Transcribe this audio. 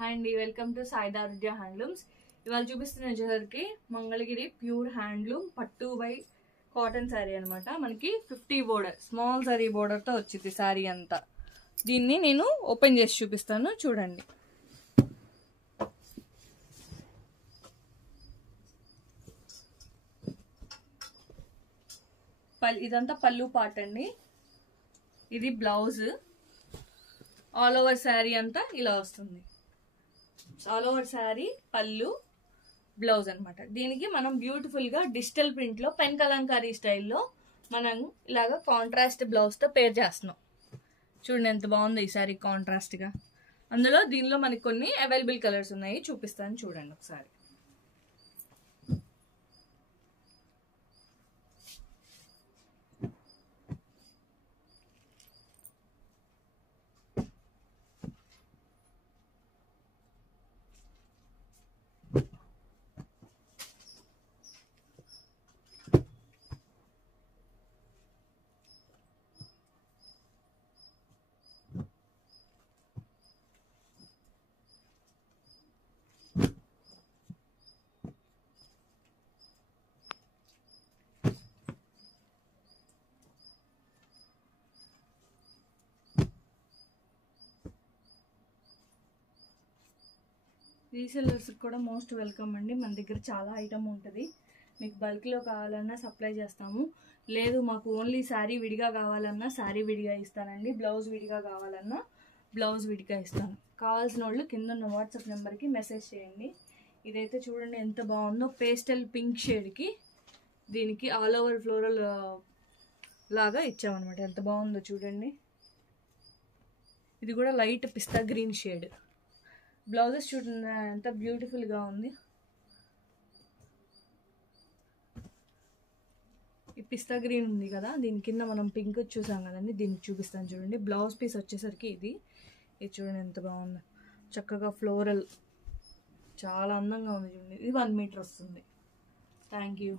Hi అండి, welcome to సాయిదారుద్య handlooms. ఇవాళ చూపిస్తున్న జ్యువెలర్కి మంగళగిరి ప్యూర్ హ్యాండ్లూమ్ పట్టు బై కాటన్ శారీ అనమాట. మనకి 50 బోర్డర్, స్మాల్ శారీ బోర్డర్తో వచ్చింది శారీ అంతా. దీన్ని నేను ఓపెన్ చేసి చూపిస్తాను, చూడండి. ఇదంతా పళ్ళు పార్ట్ అండి. ఇది బ్లౌజ్. ఆల్ ఓవర్ శారీ అంతా ఇలా వస్తుంది. ఆల్ ఓవర్ శారీ పళ్ళు, బ్లౌజ్ అనమాట. దీనికి మనం బ్యూటిఫుల్ గా డిజిటల్ ప్రింట్ లో పెన్ కలంకారీ స్టైల్లో మనం ఇలాగా కాంట్రాస్ట్ బ్లౌజ్ తో పేర్ చేస్తున్నాం. చూడండి ఎంత బాగుంది ఈ శారీ కాంట్రాస్ట్ గా. దీనిలో మనకి కొన్ని అవైలబుల్ కలర్స్ ఉన్నాయి, చూపిస్తాను చూడండి ఒకసారి. రీసెల్లర్స్ కూడా మోస్ట్ వెల్కమ్ అండి. మన దగ్గర చాలా ఐటమ్ ఉంటుంది. మీకు బల్క్లో కావాలన్నా సప్లై చేస్తాము, లేదు మాకు ఓన్లీ శారీ విడిగా కావాలన్నా శారీ విడిగా ఇస్తానండి. బ్లౌజ్ విడిగా కావాలన్నా బ్లౌజ్ విడిగా ఇస్తాను. కావాల్సిన వాళ్ళు కింద ఉన్న వాట్సాప్ నెంబర్కి మెసేజ్ చేయండి. ఇదైతే చూడండి ఎంత బాగుందో, పేస్టల్ పింక్ షేడ్కి దీనికి ఆల్ ఓవర్ ఫ్లోరల్ లాగా ఇచ్చామన్నమాట. ఎంత బాగుందో చూడండి. ఇది కూడా లైట్ పిస్తా గ్రీన్ షేడ్. బ్లౌజెస్ చూడండి ఎంత బ్యూటిఫుల్గా ఉంది. ఈ పిస్తా గ్రీన్ ఉంది కదా, దీని కింద మనం పింక్ చూసాం కదండి, దీనికి చూపిస్తాను చూడండి. బ్లౌజ్ పీస్ వచ్చేసరికి ఇది చూడండి ఎంత బాగుంది. చక్కగా ఫ్లోరల్, చాలా అందంగా ఉంది చూడండి. ఇది 1 మీటర్ వస్తుంది. Thank you.